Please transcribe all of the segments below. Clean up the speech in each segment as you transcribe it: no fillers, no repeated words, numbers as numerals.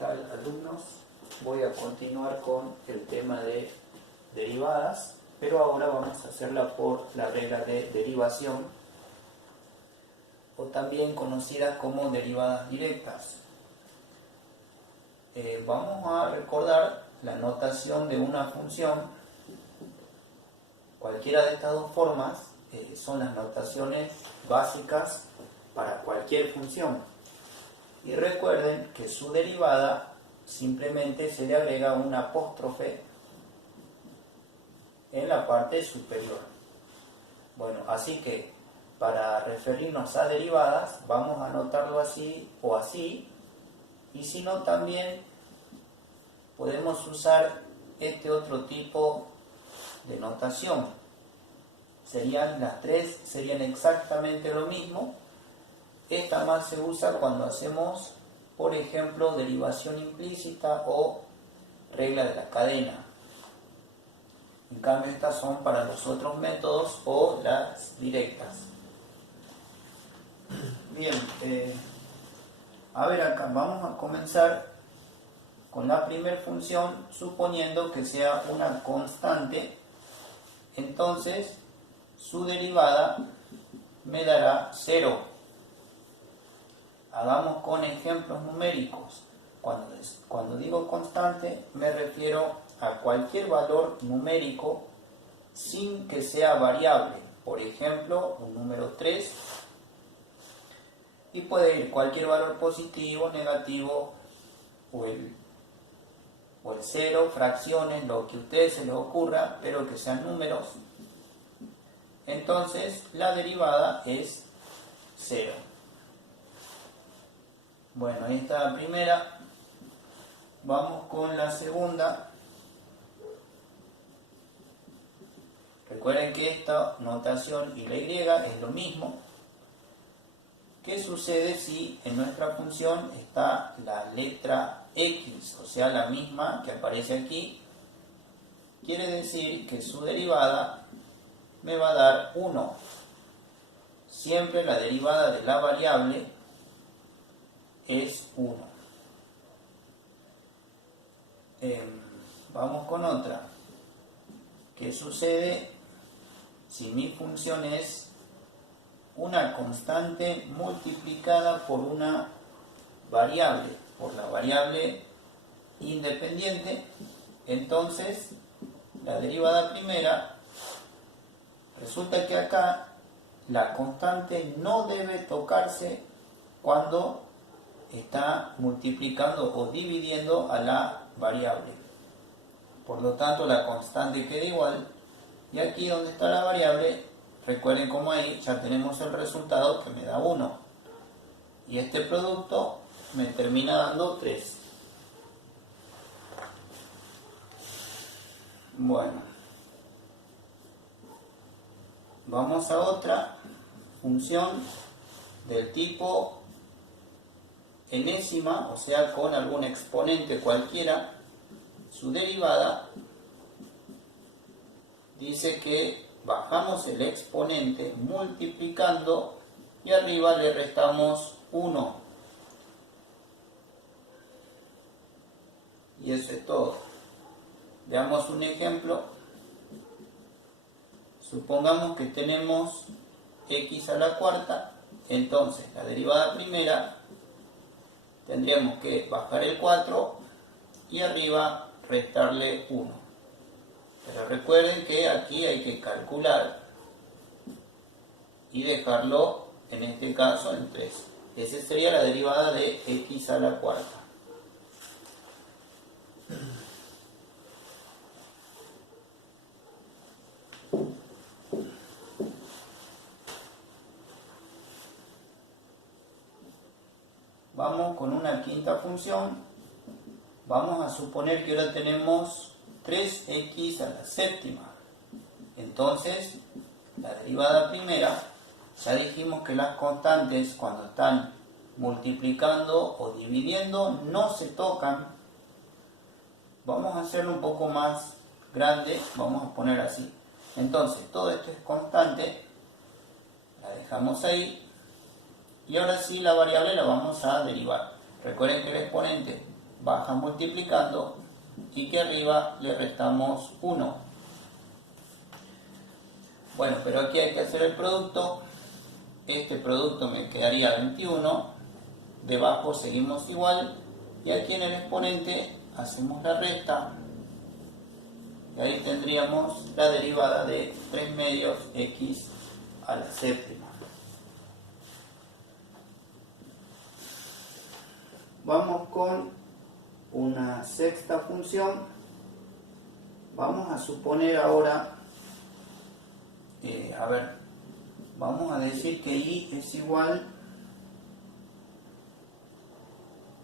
tal, alumnos? Voy a continuar con el tema de derivadas, pero ahora vamos a hacerla por la regla de derivación, o también conocidas como derivadas directas. Vamos a recordar la notación de una función. Cualquiera de estas dos formas son las notaciones básicas para cualquier función. Y recuerden que su derivada simplemente se le agrega un apóstrofe en la parte superior. Bueno, así que para referirnos a derivadas vamos a anotarlo así o así, y si no también podemos usar este otro tipo de notación. Las tres serían exactamente lo mismo. Esta más se usa cuando hacemos, por ejemplo, derivación implícita o regla de la cadena. En cambio, estas son para los otros métodos o las directas. Bien, a ver acá, vamos a comenzar con la primera función, suponiendo que sea una constante. Entonces, su derivada me dará 0. Hagamos con ejemplos numéricos. Cuando digo constante, me refiero a cualquier valor numérico sin que sea variable. Por ejemplo, un número 3. Y puede ir cualquier valor positivo, negativo o el 0, fracciones, lo que a ustedes se les ocurra, pero que sean números. Entonces, la derivada es 0. Bueno, ahí está la primera. Vamos con la segunda. Recuerden que esta notación y la Y es lo mismo. ¿Qué sucede si en nuestra función está la letra X, o sea, la misma que aparece aquí? Quiere decir que su derivada me va a dar 1. Siempre la derivada de la variable es 1. Vamos con otra. ¿Qué sucede si mi función es una constante multiplicada por una variable, por la variable independiente? Entonces, la derivada primera, resulta que acá la constante no debe tocarse cuando está multiplicando o dividiendo a la variable. Por lo tanto, la constante queda igual. Y aquí donde está la variable, recuerden como ahí ya tenemos el resultado que me da 1. Y este producto me termina dando 3. Bueno. Vamos a otra función del tipo enésima, o sea, con algún exponente cualquiera. Su derivada dice que bajamos el exponente multiplicando y arriba le restamos 1. Y eso es todo. Veamos un ejemplo. Supongamos que tenemos x a la cuarta. Entonces, la derivada primera tendríamos que bajar el 4 y arriba restarle 1. Pero recuerden que aquí hay que calcular y dejarlo, en este caso, en 3. Esa sería la derivada de x a la cuarta. Vamos con una quinta función. Vamos a suponer que ahora tenemos 3x a la séptima. Entonces, la derivada primera, ya dijimos que las constantes cuando están multiplicando o dividiendo no se tocan. Vamos a hacerlo un poco más grande, vamos a poner así. Entonces, todo esto es constante, la dejamos ahí. Y ahora sí, la variable la vamos a derivar. Recuerden que el exponente baja multiplicando y que arriba le restamos 1. Bueno, pero aquí hay que hacer el producto. Este producto me quedaría 21. Debajo seguimos igual. Y aquí en el exponente hacemos la resta. Y ahí tendríamos la derivada de 3 medios x a la séptima. Vamos con una sexta función. Vamos a suponer ahora, vamos a decir que y es igual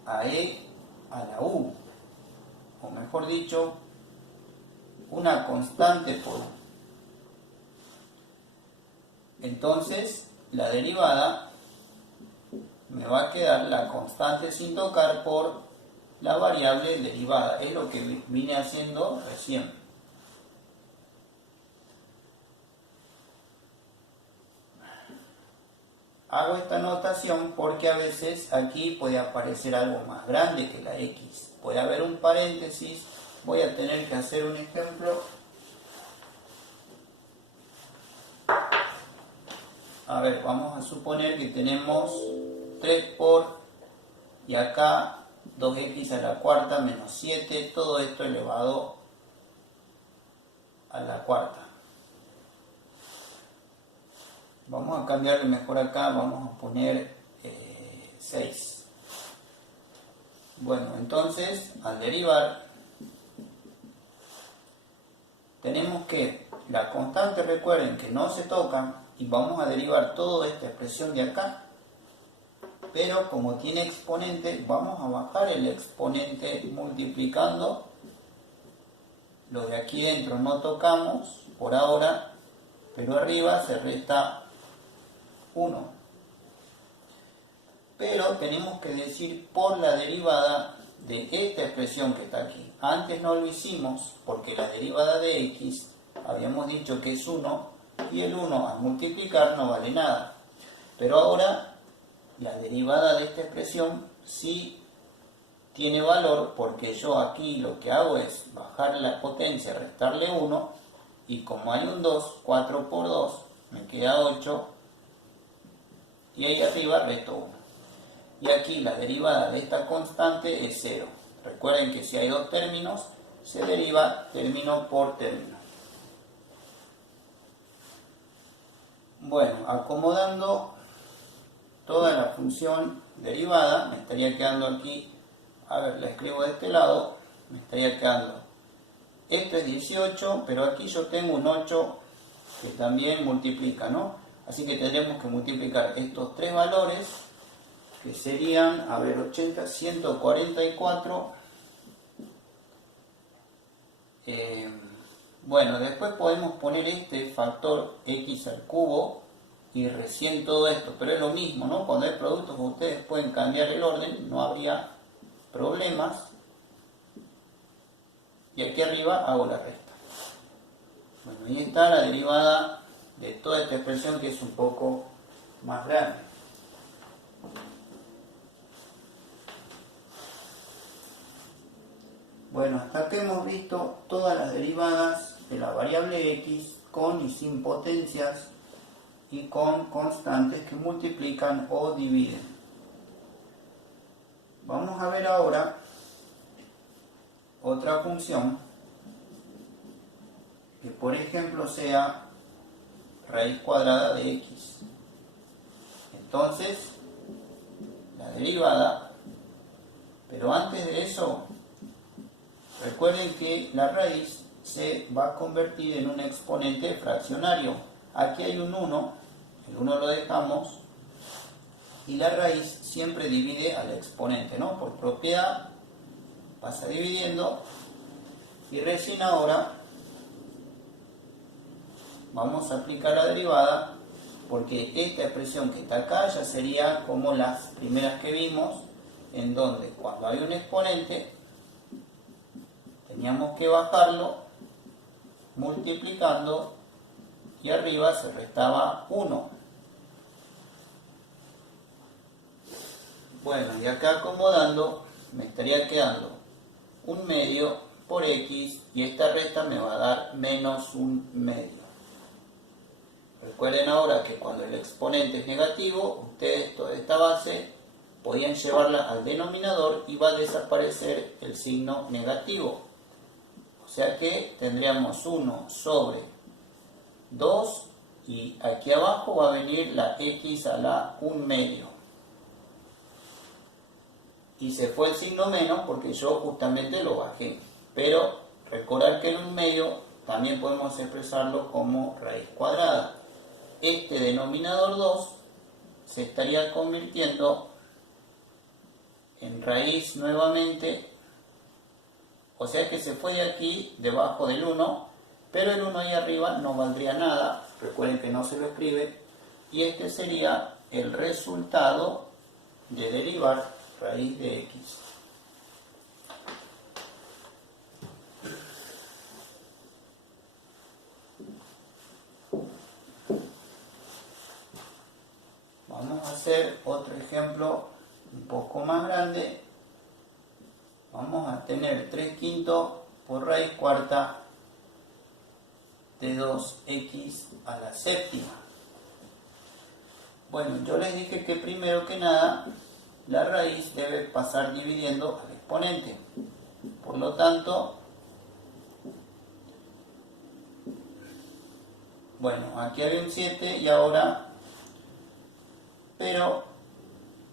a e a la u, o mejor dicho, una constante por u. Entonces, la derivada me va a quedar la constante sin tocar por la variable derivada. Es lo que vine haciendo recién. Hago esta notación porque a veces aquí puede aparecer algo más grande que la x. Puede haber un paréntesis. Voy a tener que hacer un ejemplo. A ver, vamos a suponer que tenemos 3 por, y acá 2x a la cuarta menos 7, todo esto elevado a la cuarta. Vamos a cambiarle mejor acá, vamos a poner 6. Bueno, entonces, al derivar, tenemos que la constante, recuerden que no se tocan, y vamos a derivar toda esta expresión de acá. Pero como tiene exponente, vamos a bajar el exponente multiplicando. Lo de aquí dentro no tocamos por ahora, pero arriba se resta 1. Pero tenemos que decir por la derivada de esta expresión que está aquí. Antes no lo hicimos porque la derivada de x habíamos dicho que es 1 y el 1 al multiplicar no vale nada. Pero ahora la derivada de esta expresión sí tiene valor porque yo aquí lo que hago es bajar la potencia, restarle 1 y como hay un 2, 4 por 2 me queda 8 y ahí arriba resto 1. Y aquí la derivada de esta constante es 0. Recuerden que si hay dos términos, se deriva término por término. Bueno, acomodando toda la función derivada, me estaría quedando aquí, a ver, la escribo de este lado, me estaría quedando, esto es 18, pero aquí yo tengo un 8 que también multiplica, ¿no? Así que tendremos que multiplicar estos tres valores, que serían, a ver, 80, 144. Bueno, después podemos poner este factor x al cubo y recién todo esto, pero es lo mismo, ¿no? Cuando hay productos ustedes pueden cambiar el orden, no habría problemas. Y aquí arriba hago la resta. Bueno, ahí está la derivada de toda esta expresión que es un poco más grande. Bueno, hasta aquí hemos visto todas las derivadas de la variable x con y sin potencias y con constantes que multiplican o dividen. Vamos a ver ahora otra función que por ejemplo sea raíz cuadrada de x. Entonces, la derivada, pero antes de eso, recuerden que la raíz se va a convertir en un exponente fraccionario. Aquí hay un 1, el 1 lo dejamos, y la raíz siempre divide al exponente, ¿no? Por propiedad pasa dividiendo, y recién ahora vamos a aplicar la derivada, porque esta expresión que está acá ya sería como las primeras que vimos, en donde cuando hay un exponente teníamos que bajarlo multiplicando y arriba se restaba 1. Bueno, y acá acomodando me estaría quedando 1/2 por x, y esta resta me va a dar menos 1/2. Recuerden ahora que cuando el exponente es negativo, ustedes toda esta base podían llevarla al denominador y va a desaparecer el signo negativo. O sea que tendríamos 1 sobre 2 y aquí abajo va a venir la x a la 1/2. Y se fue el signo menos porque yo justamente lo bajé. Pero recordar que el 1/2 también podemos expresarlo como raíz cuadrada. Este denominador 2 se estaría convirtiendo en raíz nuevamente, o sea que se fue de aquí debajo del 1, pero el 1 ahí arriba no valdría nada, recuerden que no se lo escribe, y este sería el resultado de derivar raíz de x. Vamos a hacer otro ejemplo un poco más grande. Vamos a tener 3/5 por raíz cuarta de 2x a la séptima. Bueno, yo les dije que primero que nada la raíz debe pasar dividiendo al exponente. Por lo tanto, bueno, aquí había un 7 y ahora, pero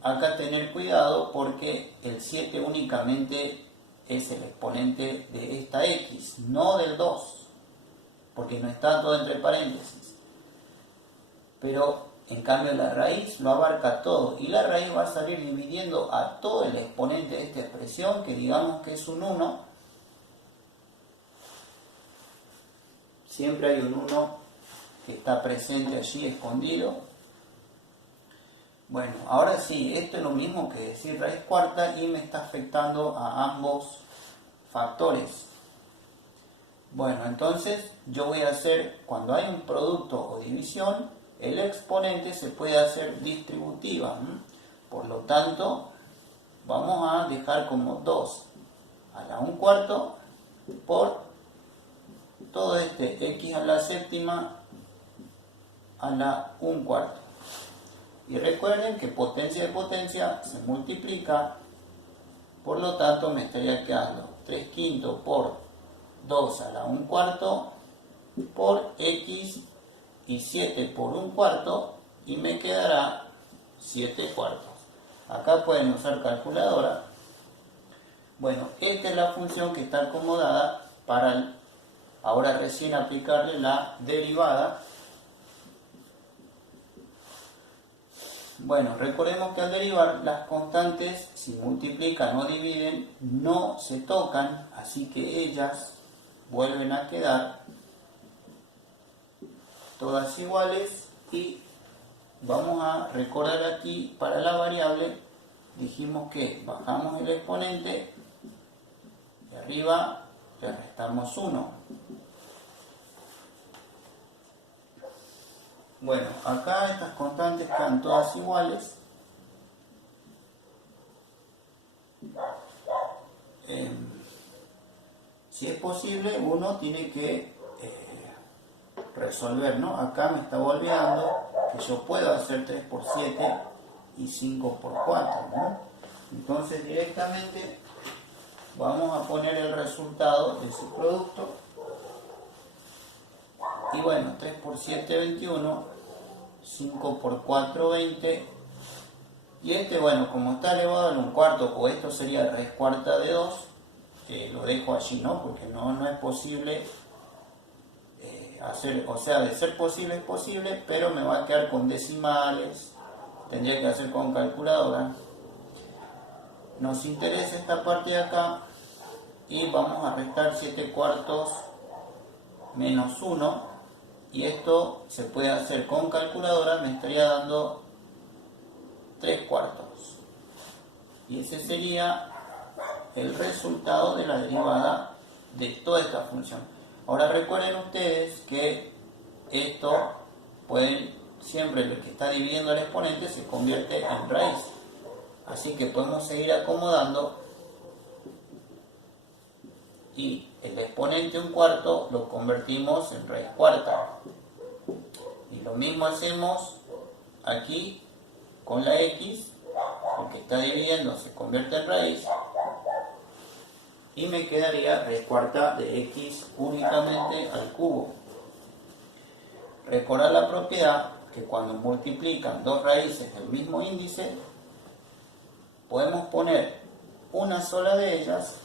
acá tener cuidado porque el 7 únicamente es el exponente de esta x, no del 2, porque no está todo entre paréntesis. Pero en cambio la raíz lo abarca todo y la raíz va a salir dividiendo a todo el exponente de esta expresión, que digamos que es un 1. Siempre hay un 1 que está presente allí escondido. Bueno, ahora sí, esto es lo mismo que decir raíz cuarta y me está afectando a ambos factores. Bueno, entonces yo voy a hacer, cuando hay un producto o división, el exponente se puede hacer distributiva. Por lo tanto, vamos a dejar como 2 a la 1/4 por todo este x a la séptima a la 1/4. Y recuerden que potencia de potencia se multiplica, por lo tanto me estaría quedando 3/5 por 2 a la 1/4 por x y 7 por 1/4 y me quedará 7/4. Acá pueden usar calculadora. Bueno, esta es la función que está acomodada para ahora recién aplicarle la derivada. Bueno, recordemos que al derivar las constantes, si multiplican o dividen, no se tocan, así que ellas vuelven a quedar todas iguales. Y vamos a recordar aquí para la variable, dijimos que bajamos el exponente, de arriba le restamos 1. Bueno, acá estas constantes están todas iguales. Si es posible, uno tiene que resolver, ¿no? Acá me estaba olvidando que yo puedo hacer 3 por 7 y 5 por 4, ¿no? Entonces directamente vamos a poner el resultado de ese producto. Y bueno, 3 por 7, 21, 5 por 4, 20. Y este, bueno, como está elevado en 1/4, o esto sería raíz cuarta de 2, lo dejo allí, ¿no? Porque no es posible hacer, o sea, de ser posible es posible, pero me va a quedar con decimales, tendría que hacer con calculadora. Nos interesa esta parte de acá y vamos a restar 7/4 menos 1. Y esto se puede hacer con calculadora, me estaría dando 3/4. Y ese sería el resultado de la derivada de toda esta función. Ahora recuerden ustedes que esto pueden, siempre lo que está dividiendo el exponente se convierte en raíz. Así que podemos seguir acomodando. y el exponente 1/4 lo convertimos en raíz cuarta. Y lo mismo hacemos aquí con la x, porque está dividiendo, se convierte en raíz, y me quedaría raíz cuarta de x únicamente al cubo. Recordar la propiedad que cuando multiplican dos raíces del mismo índice, podemos poner una sola de ellas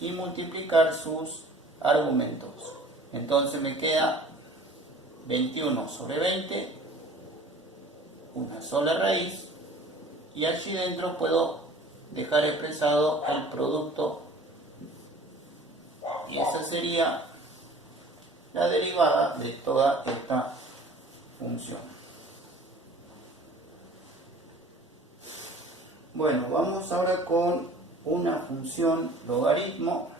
y multiplicar sus argumentos. Entonces me queda 21 sobre 20, una sola raíz, y allí dentro puedo dejar expresado el producto, y esa sería la derivada de toda esta función. Bueno, vamos ahora con una función logaritmo.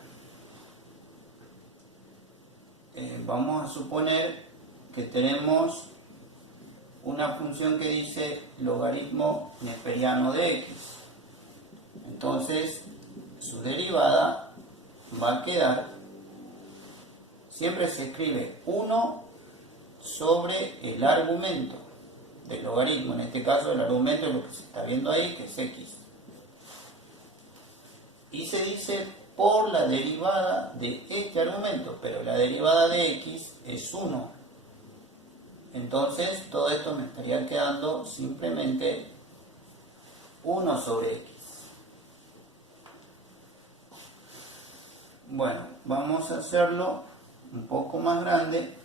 Vamos a suponer que tenemos una función que dice logaritmo neperiano de x. Entonces, su derivada va a quedar, siempre se escribe 1 sobre el argumento del logaritmo. En este caso, el argumento es lo que se está viendo ahí, que es x. Y se dice por la derivada de este argumento, pero la derivada de x es 1. Entonces, todo esto me estaría quedando simplemente 1 sobre x. Bueno, vamos a hacerlo un poco más grande.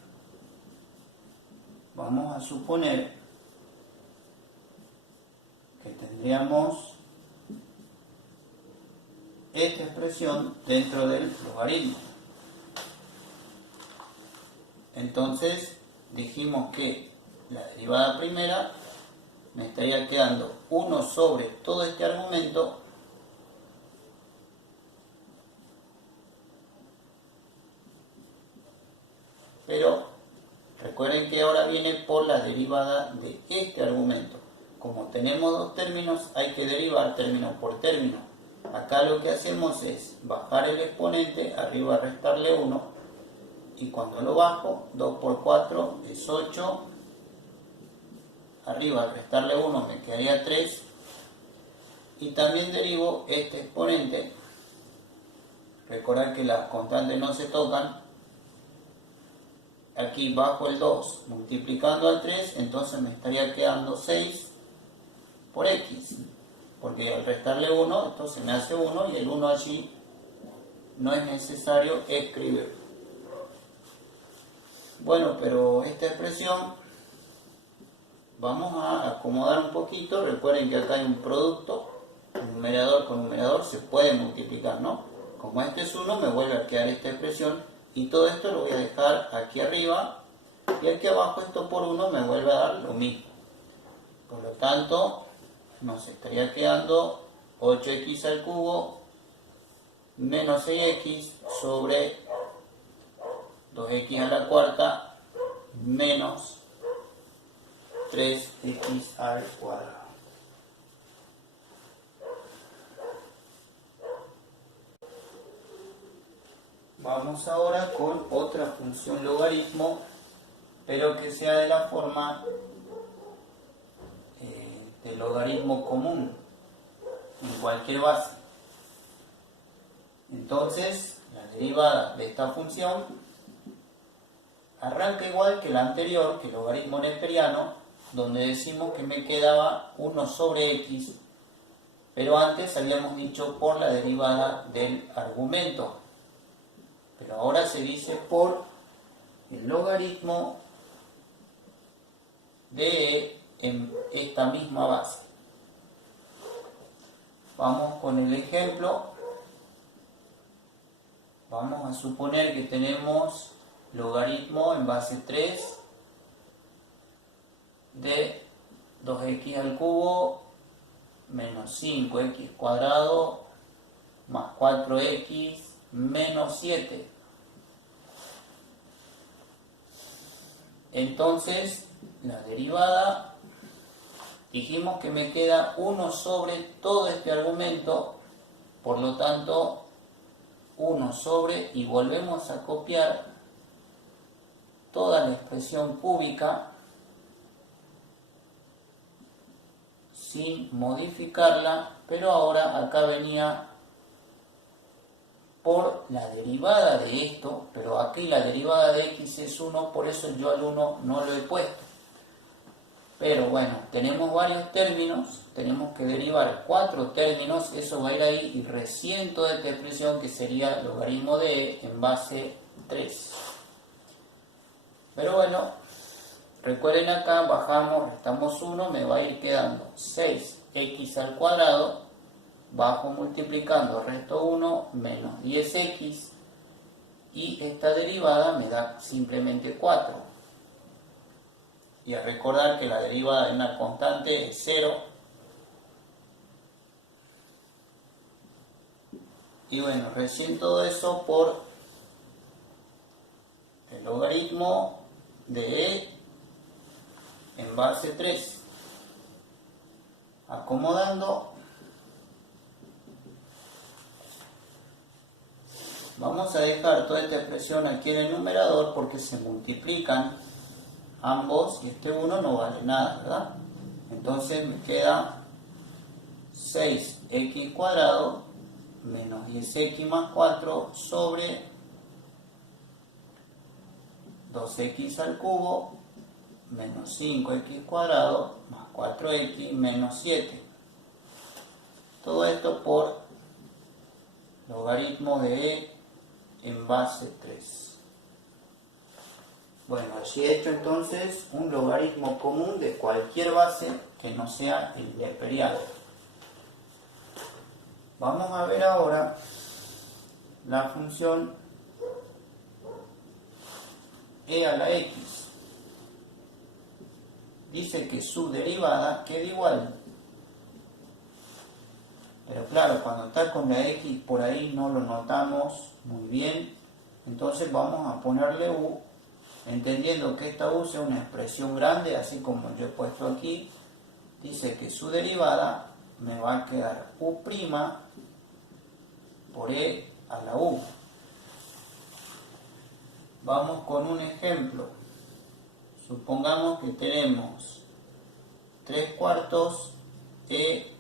Vamos a suponer que tendríamos esta expresión dentro del logaritmo. Entonces dijimos que la derivada primera me estaría quedando 1 sobre todo este argumento pero recuerden que ahora viene por la derivada de este argumento. Como tenemos dos términos, hay que derivar término por término. Acá lo que hacemos es bajar el exponente, arriba restarle 1, y cuando lo bajo, 2 por 4 es 8, arriba al restarle 1 me quedaría 3, y también derivo este exponente. Recordad que las constantes no se tocan. Aquí bajo el 2 multiplicando al 3, entonces me estaría quedando 6 por x, porque al restarle 1, entonces me hace 1, y el 1 allí no es necesario escribir. Bueno, pero esta expresión vamos a acomodar un poquito. Recuerden que acá hay un producto, numerador con numerador, se puede multiplicar, ¿no? Como este es 1, me vuelve a quedar esta expresión, y todo esto lo voy a dejar aquí arriba, y aquí abajo esto por 1 me vuelve a dar lo mismo. Por lo tanto, nos estaría quedando 8x al cubo menos 6x sobre 2x a la cuarta menos 3x al cuadrado. Vamos ahora con otra función logaritmo, pero que sea de la forma de logaritmo común en cualquier base. Entonces, la derivada de esta función arranca igual que la anterior, que el logaritmo neperiano, donde decimos que me quedaba 1 sobre x, pero antes habíamos dicho por la derivada del argumento. Pero ahora se dice por el logaritmo de en esta misma base. Vamos con el ejemplo. Vamos a suponer que tenemos logaritmo en base 3 de 2x al cubo menos 5x cuadrado más 4x menos 7. Entonces, la derivada, dijimos que me queda 1 sobre todo este argumento, por lo tanto, 1 sobre, y volvemos a copiar toda la expresión cúbica sin modificarla, pero ahora acá venía por la derivada de esto, pero aquí la derivada de x es 1, por eso yo al 1 no lo he puesto. Pero bueno, tenemos varios términos, tenemos que derivar 4 términos, eso va a ir ahí, y recién toda esta expresión que sería logaritmo de e en base 3. Pero bueno, recuerden acá, bajamos, restamos 1, me va a ir quedando 6x al cuadrado, bajo multiplicando, resto 1, menos 10x, y esta derivada me da simplemente 4. Y a recordar que la derivada de una constante es 0. Y bueno, recién todo eso por el logaritmo de e en base 3. Acomodando, vamos a dejar toda esta expresión aquí en el numerador porque se multiplican ambos y este 1 no vale nada, ¿verdad? Entonces me queda 6x cuadrado menos 10x más 4 sobre 2x al cubo menos 5x cuadrado más 4x menos 7. Todo esto por logaritmo de e en base 3. Bueno, así he hecho entonces un logaritmo común de cualquier base que no sea el imperial. Vamos a ver ahora la función e a la x. Dice que su derivada queda igual. Pero claro, cuando está con la x por ahí no lo notamos muy bien. Entonces vamos a ponerle u, entendiendo que esta u sea una expresión grande, así como yo he puesto aquí. Dice que su derivada me va a quedar u' por e a la u. Vamos con un ejemplo. Supongamos que tenemos 3 cuartos e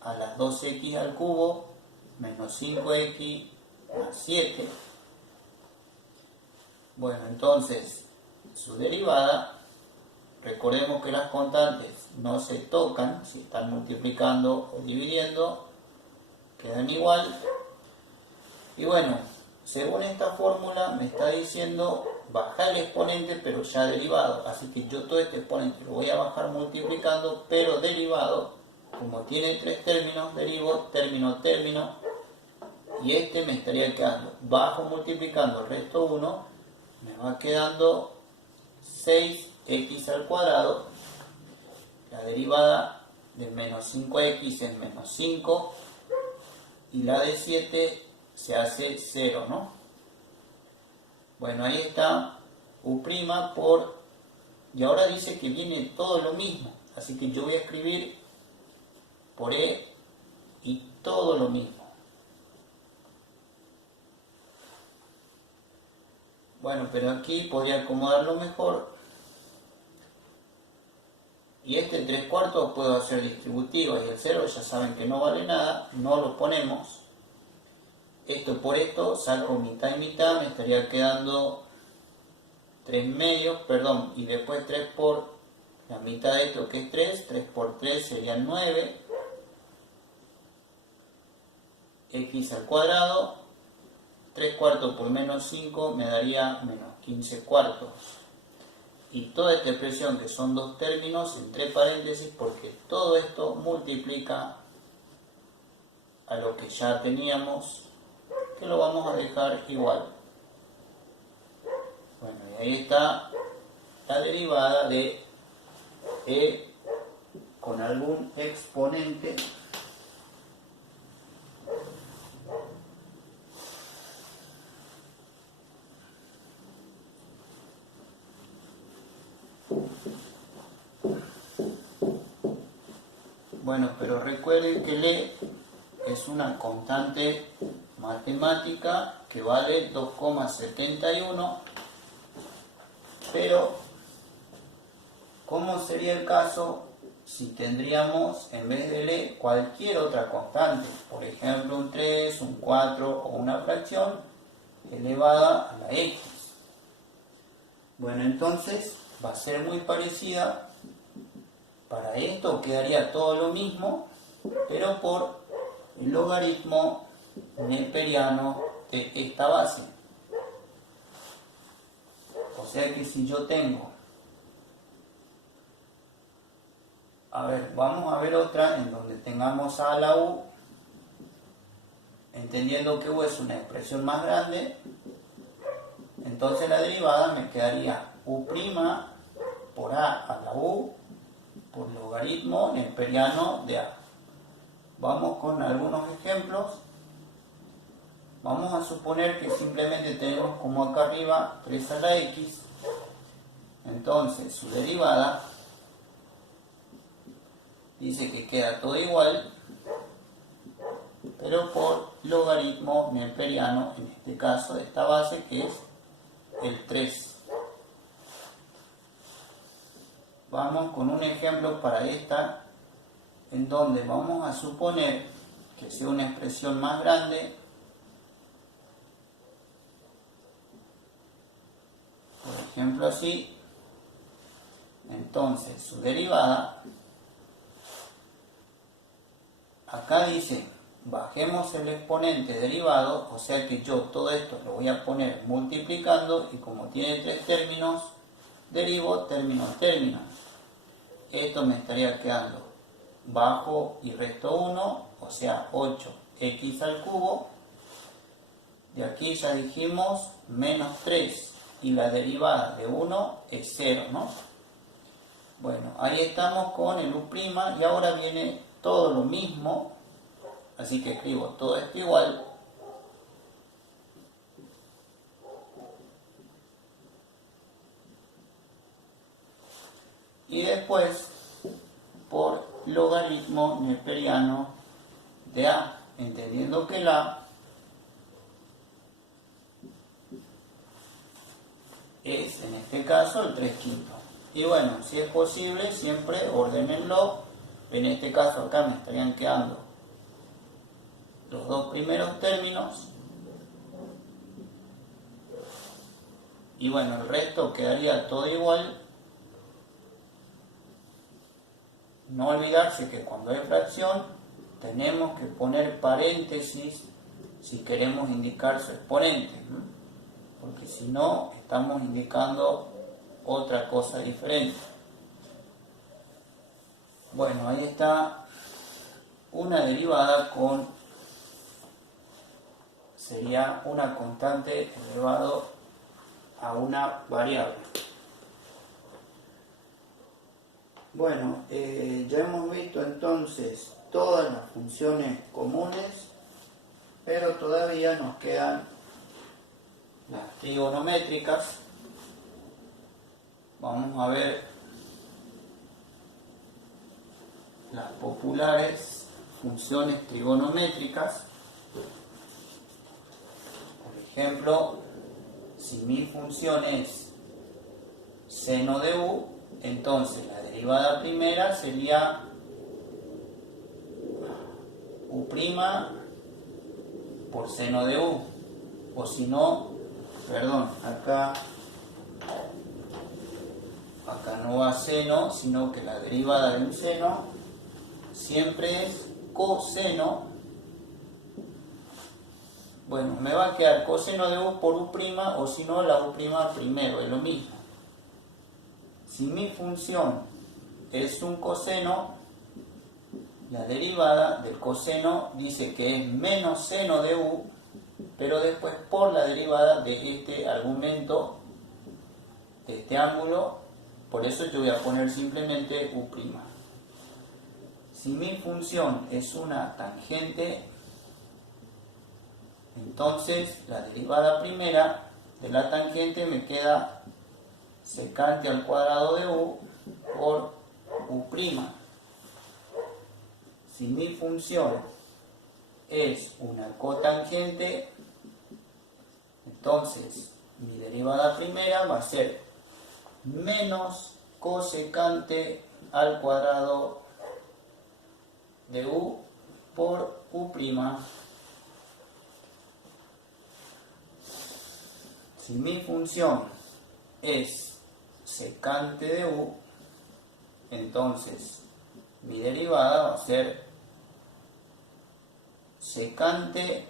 a las 2x al cubo menos 5x más 7. Bueno, entonces su derivada, recordemos que las constantes no se tocan, si están multiplicando o dividiendo, quedan igual. Y bueno, según esta fórmula me está diciendo bajar el exponente pero ya derivado, así que yo todo este exponente lo voy a bajar multiplicando pero derivado. Como tiene 3 términos, derivo término, término, y este me estaría quedando bajo multiplicando el resto 1, me va quedando 6x al cuadrado, la derivada de menos 5x es menos 5, y la de 7 se hace 0, ¿no? Bueno, ahí está u' por, y ahora dice que viene todo lo mismo, así que yo voy a escribir por e y todo lo mismo. Bueno, pero aquí podría acomodarlo mejor. Y este 3 cuartos puedo hacer distributivo, y el 0 ya saben que no vale nada, no lo ponemos. Esto por esto, saco mitad y mitad, me estaría quedando 3 medios, perdón, y después 3 por la mitad de esto que es 3, 3 por 3 serían 9, x al cuadrado, 3 cuartos por menos 5 me daría menos 15 cuartos. Y toda esta expresión, que son 2 términos, entre paréntesis, porque todo esto multiplica a lo que ya teníamos, que lo vamos a dejar igual. Bueno, y ahí está la derivada de e con algún exponente Bueno, pero recuerden que el e es una constante matemática que vale 2,71, pero ¿cómo sería el caso si tendríamos en vez de L cualquier otra constante? Por ejemplo, un 3, un 4 o una fracción elevada a la X. Bueno, entonces va a ser muy parecida. Para esto quedaría todo lo mismo, pero por el logaritmo neperiano de esta base. O sea que si yo tengo, vamos a ver otra en donde tengamos a la u, entendiendo que u es una expresión más grande, entonces la derivada me quedaría u' por a la u por logaritmo neperiano de a. Vamos con algunos ejemplos. Vamos a suponer que simplemente tenemos como acá arriba 3 a la x, entonces su derivada dice que queda todo igual, pero por logaritmo neperiano, en este caso de esta base que es el 3. Vamos con un ejemplo para esta, en donde vamos a suponer que sea una expresión más grande. Por ejemplo así. Entonces su derivada, acá dice bajemos el exponente derivado, o sea que yo todo esto lo voy a poner multiplicando y como tiene 3 términos, derivo término. Esto me estaría quedando bajo y resto 1, o sea 8x al cubo. De aquí ya dijimos menos 3 y la derivada de 1 es 0, ¿no? Bueno, ahí estamos con el u' y ahora viene todo lo mismo, así que escribo todo esto igual. Y después por logaritmo neperiano de a, entendiendo que la es en este caso el 3/5. Y bueno, si es posible, siempre ordénenlo. En este caso acá me estarían quedando los dos primeros términos. Y bueno, el resto quedaría todo igual. No olvidarse que cuando hay fracción tenemos que poner paréntesis si queremos indicar su exponente, ¿no? Porque si no estamos indicando otra cosa diferente. Bueno, ahí está una derivada sería una constante elevado a una variable. Bueno, ya hemos visto entonces todas las funciones comunes, pero todavía nos quedan las trigonométricas. Vamos a ver las populares funciones trigonométricas. Por ejemplo, si mi función es seno de u, entonces la derivada primera sería u' por seno de u. O si no, perdón, acá no va seno, sino que la derivada de un seno siempre es coseno. Bueno, me va a quedar coseno de u por u', o si no, la u' primero, es lo mismo. Si mi función es un coseno, la derivada del coseno dice que es menos seno de u, pero después por la derivada de este argumento, de este ángulo, por eso yo voy a poner simplemente u'. Si mi función es una tangente, entonces la derivada primera de la tangente me queda secante al cuadrado de u por u'. Si mi función es una cotangente, entonces mi derivada primera va a ser menos cosecante al cuadrado de u por u'. Si mi función es secante de u, entonces mi derivada va a ser secante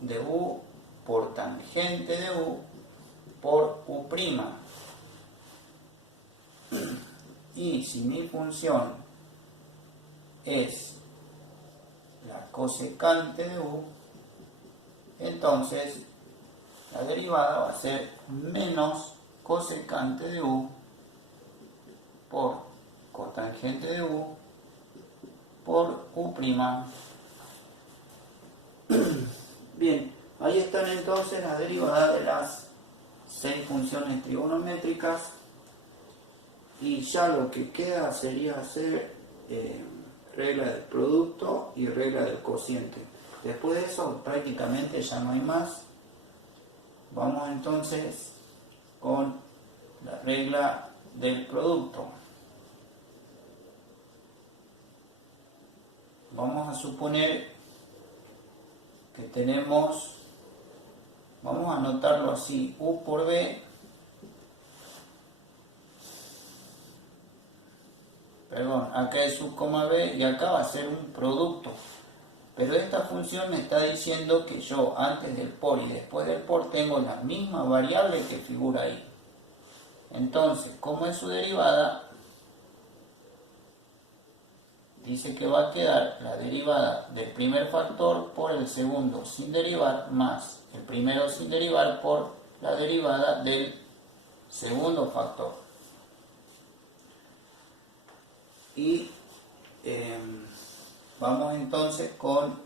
de u por tangente de u por u'. Y si mi función es la cosecante de u, entonces la derivada va a ser menos cosecante de u por cotangente de u por u'. Bien, ahí están entonces las derivadas de las 6 funciones trigonométricas, y ya lo que queda sería hacer regla del producto y regla del cociente. Después de eso prácticamente ya no hay más. Vamos entonces con la regla del producto. Vamos a suponer que tenemos, vamos a anotarlo así, u por b, perdón, acá es u, b, y acá va a ser un producto. Pero esta función me está diciendo que yo antes del por y después del por tengo la misma variable que figura ahí. Entonces, como es su derivada, dice que va a quedar la derivada del primer factor por el segundo sin derivar más el primero sin derivar por la derivada del segundo factor. Y vamos entonces con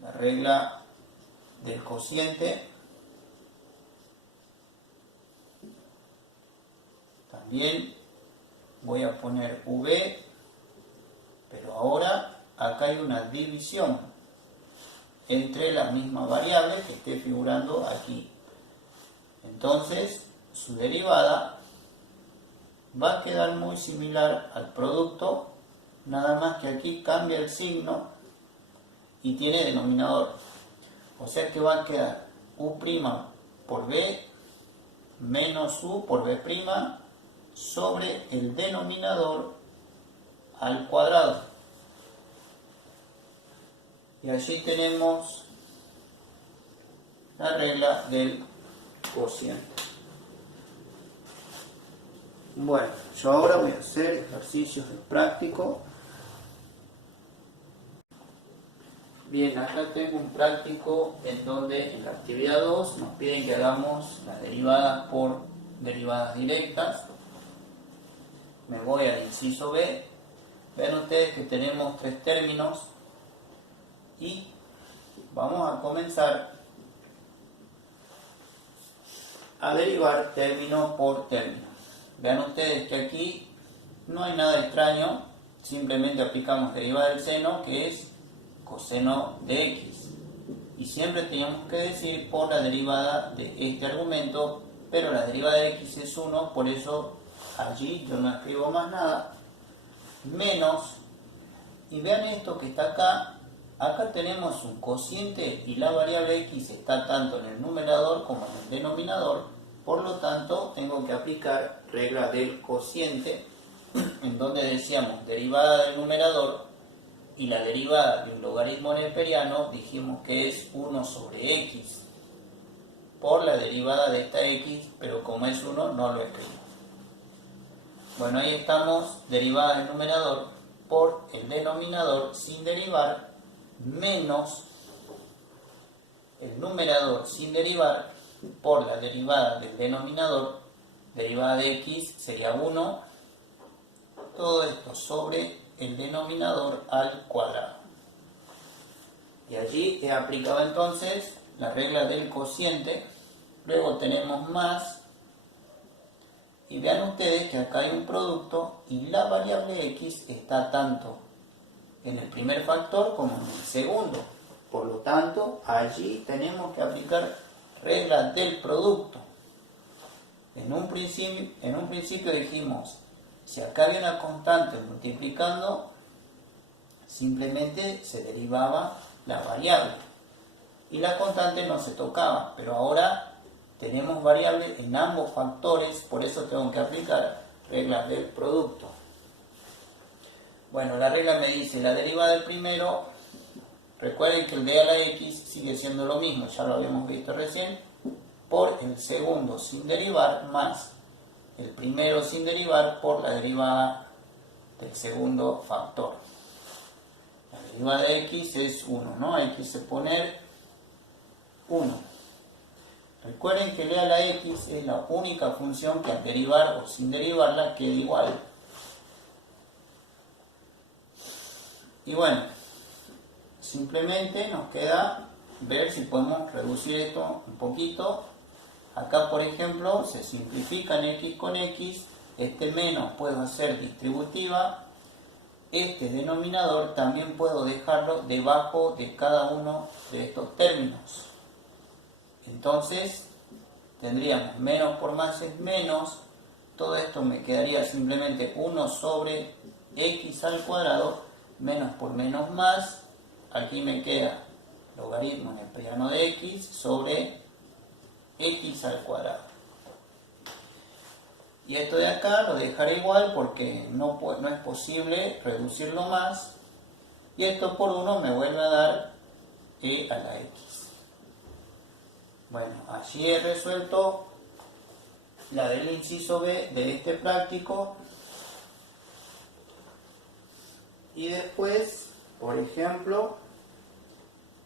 la regla del cociente. También voy a poner v, pero ahora acá hay una división entre la misma variable que esté figurando aquí. Entonces su derivada va a quedar muy similar al producto, nada más que aquí cambia el signo y tiene denominador. O sea que va a quedar u' por b menos u por b' sobre el denominador al cuadrado. Y allí tenemos la regla del cociente. Bueno, yo ahora voy a hacer ejercicios de práctico. Bien, acá tengo un práctico en donde en la actividad 2 nos piden que hagamos las derivadas por derivadas directas. Me voy al inciso B. Ven ustedes que tenemos 3 términos y vamos a comenzar a derivar término por término. Vean ustedes que aquí no hay nada extraño, simplemente aplicamos derivada del seno, que es coseno de x. Y siempre teníamos que decir por la derivada de este argumento, pero la derivada de x es 1, por eso allí yo no escribo más nada, menos, y vean esto que está acá, acá tenemos un cociente y la variable x está tanto en el numerador como en el denominador, por lo tanto tengo que aplicar regla del cociente, en donde decíamos derivada del numerador y la derivada de un logaritmo neperiano dijimos que es 1 sobre x por la derivada de esta x, pero como es 1 no lo escribo. Bueno, ahí estamos, derivada del numerador por el denominador sin derivar menos el numerador sin derivar por la derivada del denominador, derivada de x sería 1, todo esto sobre el denominador al cuadrado. Y allí he aplicado entonces la regla del cociente, luego tenemos más, y vean ustedes que acá hay un producto y la variable x está tanto en el primer factor como en el segundo. Por lo tanto, allí tenemos que aplicar reglas del producto. En un principio dijimos, si acá había una constante multiplicando, simplemente se derivaba la variable. Y la constante no se tocaba, pero ahora tenemos variables en ambos factores, por eso tengo que aplicar reglas del producto. Bueno, la regla me dice la derivada del primero, recuerden que el de a la x sigue siendo lo mismo, ya lo habíamos visto recién, por el segundo sin derivar más el primero sin derivar por la derivada del segundo factor. La derivada de x es 1, ¿no? Hay que poner 1. Recuerden que el a la x es la única función que al derivar o sin derivarla queda igual. Y bueno, simplemente nos queda ver si podemos reducir esto un poquito. Acá, por ejemplo, se simplifican x con x, este menos puedo hacer distributiva, este denominador también puedo dejarlo debajo de cada uno de estos términos. Entonces, tendríamos menos por más es menos, todo esto me quedaría simplemente 1 sobre x al cuadrado, menos por menos más, aquí me queda logaritmo neperiano de x sobre x al cuadrado. Y esto de acá lo dejaré igual porque no es posible reducirlo más. Y esto por 1 me vuelve a dar e a la x. Bueno, allí he resuelto la del inciso B de este práctico. Y después, por ejemplo,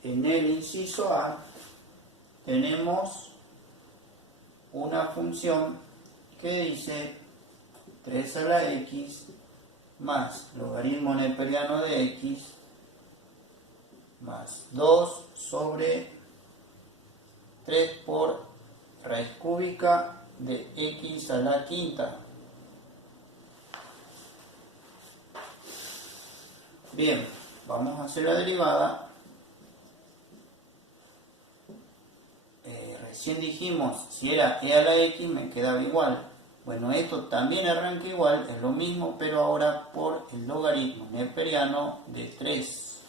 en el inciso A tenemos una función que dice 3 a la x más logaritmo neperiano de x más 2 sobre 3 por raíz cúbica de x a la quinta. Bien, vamos a hacer la derivada. Recién dijimos, si era e a la x me quedaba igual. Bueno, esto también arranca igual, es lo mismo, pero ahora por el logaritmo neperiano de 3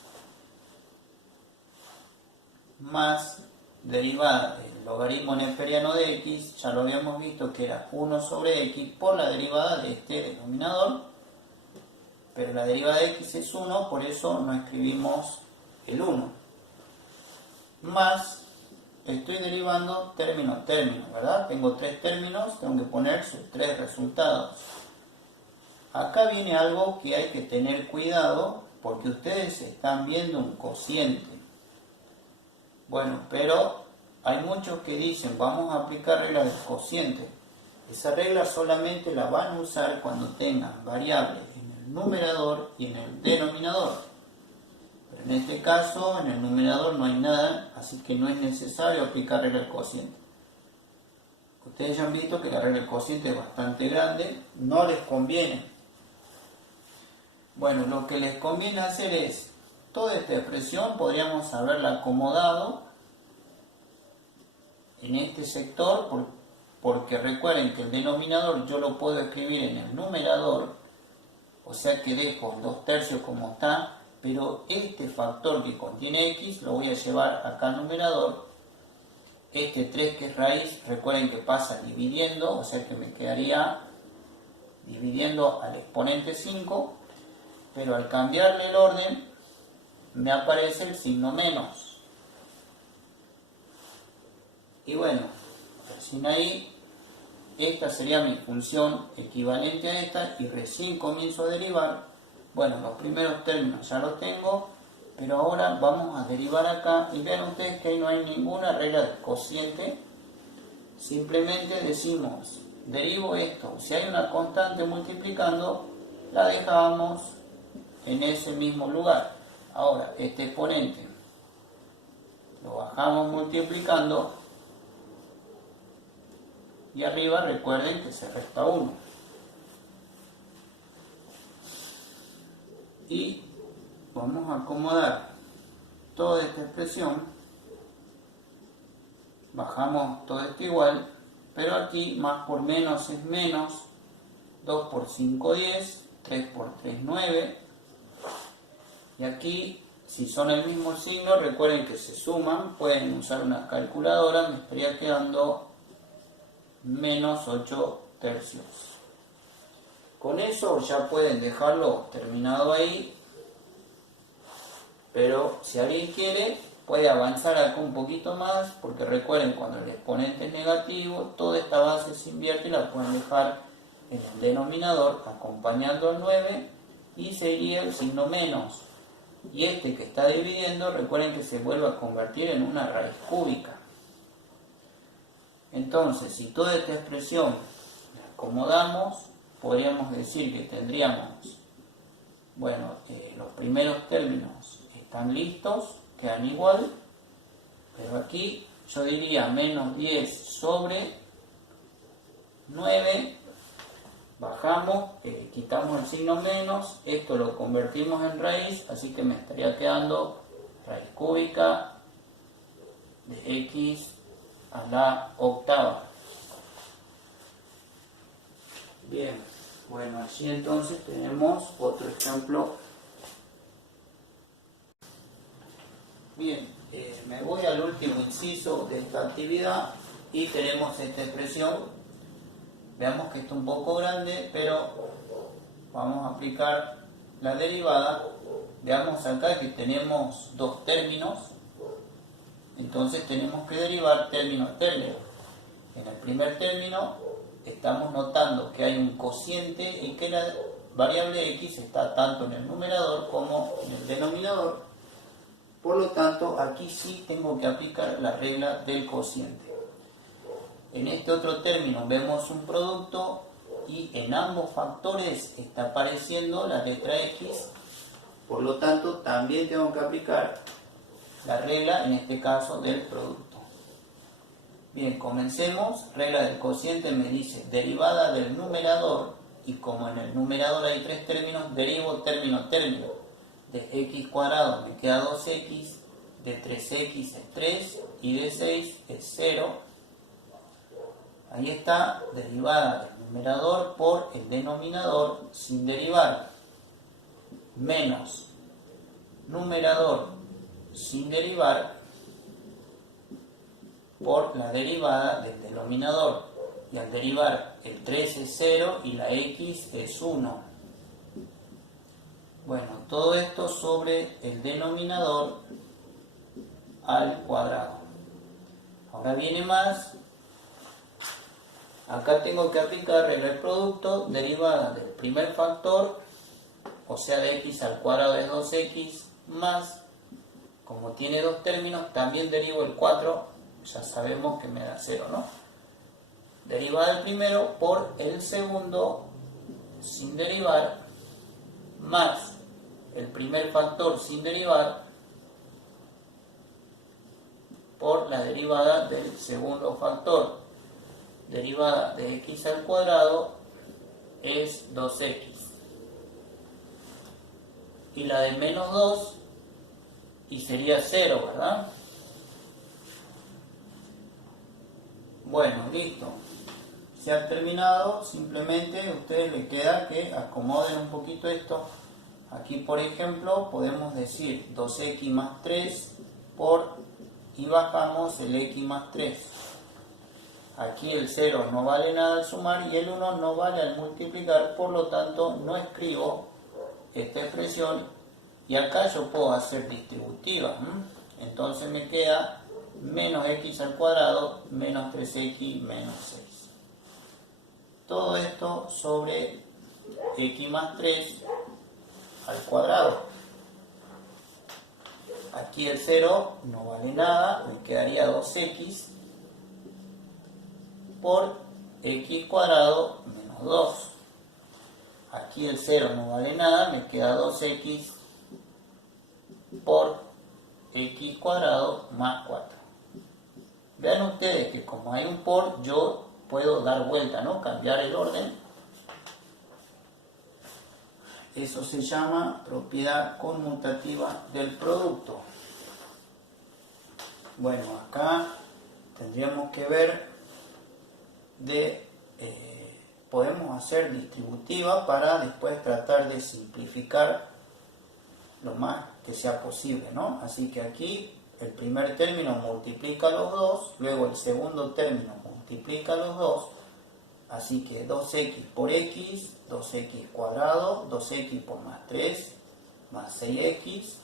más derivada del logaritmo neperiano de x, ya lo habíamos visto que era 1 sobre x por la derivada de este denominador, pero la derivada de x es 1, por eso no escribimos el 1, más estoy derivando término a término, ¿verdad? Tengo 3 términos, tengo que poner sus 3 resultados. Acá viene algo que hay que tener cuidado porque ustedes están viendo un cociente. Bueno, pero hay muchos que dicen, vamos a aplicar regla del cociente. Esa regla solamente la van a usar cuando tengan variables en el numerador y en el denominador. Pero en este caso, en el numerador no hay nada, así que no es necesario aplicar regla del cociente. Ustedes ya han visto que la regla del cociente es bastante grande, no les conviene. Bueno, lo que les conviene hacer es, toda esta expresión podríamos haberla acomodado en este sector, porque recuerden que el denominador yo lo puedo escribir en el numerador, o sea que dejo 2/3 como está, pero este factor que contiene x lo voy a llevar acá al numerador. Este 3 que es raíz, recuerden que pasa dividiendo, o sea que me quedaría dividiendo al exponente 5, pero al cambiarle el orden me aparece el signo menos. Y bueno, recién ahí, esta sería mi función equivalente a esta y recién comienzo a derivar. Bueno, los primeros términos ya los tengo, pero ahora vamos a derivar acá y vean ustedes que ahí no hay ninguna regla del cociente. Simplemente decimos, derivo esto. Si hay una constante multiplicando, la dejamos en ese mismo lugar. Ahora, este exponente lo bajamos multiplicando y arriba recuerden que se resta 1. Y podemos acomodar toda esta expresión, bajamos todo esto igual, pero aquí más por menos es menos, 2 por 5, 10, 3 por 3, 9, y aquí, si son el mismo signo, recuerden que se suman, pueden usar una calculadora, me estaría quedando menos 8 tercios. Con eso ya pueden dejarlo terminado ahí, pero si alguien quiere puede avanzar acá un poquito más, porque recuerden, cuando el exponente es negativo, toda esta base se invierte y la pueden dejar en el denominador acompañando al 9 y sería el signo menos. Y este que está dividiendo, recuerden que se vuelve a convertir en una raíz cúbica. Entonces, si toda esta expresión la acomodamos, podríamos decir que tendríamos, bueno, los primeros términos están listos, quedan igual, pero aquí yo diría menos 10 sobre 9, bajamos, quitamos el signo menos, esto lo convertimos en raíz, así que me estaría quedando raíz cúbica de x a la octava. Bien, bueno, así entonces tenemos otro ejemplo. Bien, me voy al último inciso de esta actividad y tenemos esta expresión. Veamos que está un poco grande, pero vamos a aplicar la derivada. Veamos acá que tenemos dos términos, entonces tenemos que derivar término a término. En el primer término estamos notando que hay un cociente y que la variable x está tanto en el numerador como en el denominador. Por lo tanto, aquí sí tengo que aplicar la regla del cociente. En este otro término vemos un producto y en ambos factores está apareciendo la letra x. Por lo tanto, también tengo que aplicar la regla, en este caso, del producto. Bien, comencemos. Regla del cociente me dice derivada del numerador, y como en el numerador hay tres términos, derivo término a término. De x cuadrado me queda 2x, de 3x es 3 y de 6 es 0. Ahí está, derivada del numerador por el denominador sin derivar, menos numerador sin derivar por la derivada del denominador. Y al derivar, el 3 es 0 y la x es 1. Bueno, todo esto sobre el denominador al cuadrado. Ahora viene más. Acá tengo que aplicar regla del producto, derivada del primer factor, o sea de x al cuadrado es 2x, más, como tiene dos términos, también derivo el 4, ya sabemos que me da 0, ¿no? Derivada del primero por el segundo, sin derivar, más el primer factor sin derivar, por la derivada del segundo factor. Derivada de x al cuadrado es 2x. Y la de menos 2, y sería 0, ¿verdad? Bueno, listo. Se ha terminado, simplemente a ustedes les queda que acomoden un poquito esto. Aquí, por ejemplo, podemos decir 2x más 3 por, y bajamos el x más 3. Aquí el 0 no vale nada al sumar y el 1 no vale al multiplicar, por lo tanto no escribo esta expresión y acá yo puedo hacer distributiva. Entonces me queda menos x al cuadrado menos 3x menos 6. Todo esto sobre x más 3 al cuadrado. Aquí el 0 no vale nada, me quedaría 2x por x cuadrado menos 2. Aquí el 0 no vale nada, me queda 2x por x cuadrado más 4. Vean ustedes que como hay un por, yo puedo dar vuelta, ¿no? Cambiar el orden. Eso se llama propiedad conmutativa del producto. Bueno, acá tendríamos que ver podemos hacer distributiva para después tratar de simplificar lo más que sea posible, ¿no? Así que aquí el primer término multiplica los dos, luego el segundo término multiplica los dos, así que 2x por x, 2x cuadrado, 2x por más 3, más 6x,